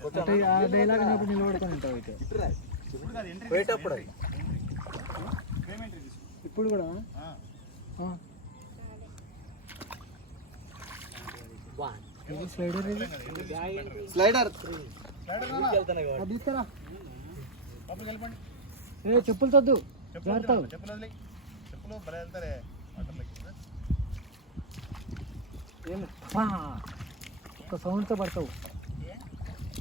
ఇప్పుడు కూడా slider slider చెప్పులు తద్దు ఒక సౌండ్తో పడతావు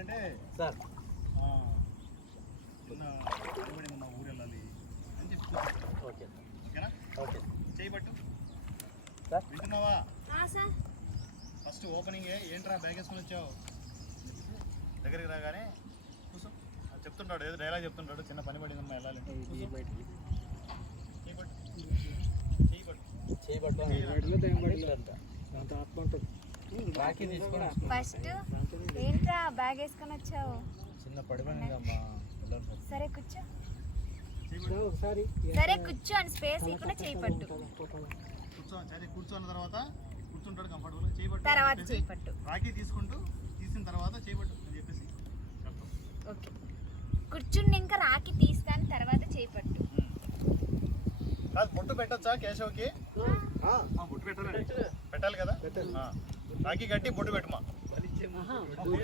ఏంటంటే సార్ చిన్న ఊరు వెళ్ళాలి అని చెప్తున్నా ఓకే ఓకేనా ఓకే చేయబట్టు సార్ వింటున్నావా ఫస్ట్ ఓపెనింగ్ ఏంట్రా బ్యాగ్ వేసుకుని వచ్చావు దగ్గరికి రాగానే కూసం చెప్తుంటాడు ఏదో డైలాగ్ చెప్తుంటాడు చిన్న పని పడిందమ్మా వెళ్ళాలి చేయబట్టు చేయబట్టు చేయబట్టు అంత ఆత్మ ఉంటుంది ఫస్ట్ ఏంట్రా బ్యాగ్ వేసుకొని వచ్చావు చిన్న సరే కూర్చో సరే కూర్చో అని స్పేస్ ఇక్కడ సరే కూర్చోన్న తర్వాత కూర్చుంటాడు కంఫర్టబుల్ చేయబట్టు తర్వాత చేయపట్టు రాకీ తీసుకుంటూ తీసిన తర్వాత చేయబట్టు అని చెప్పేసి ఓకే కూర్చుండి ఇంకా రాకి పెట్టచ్చా కేశవకి పెట్టాలి కదా రాకీ గట్టి బొడ్డు పెట్టుమా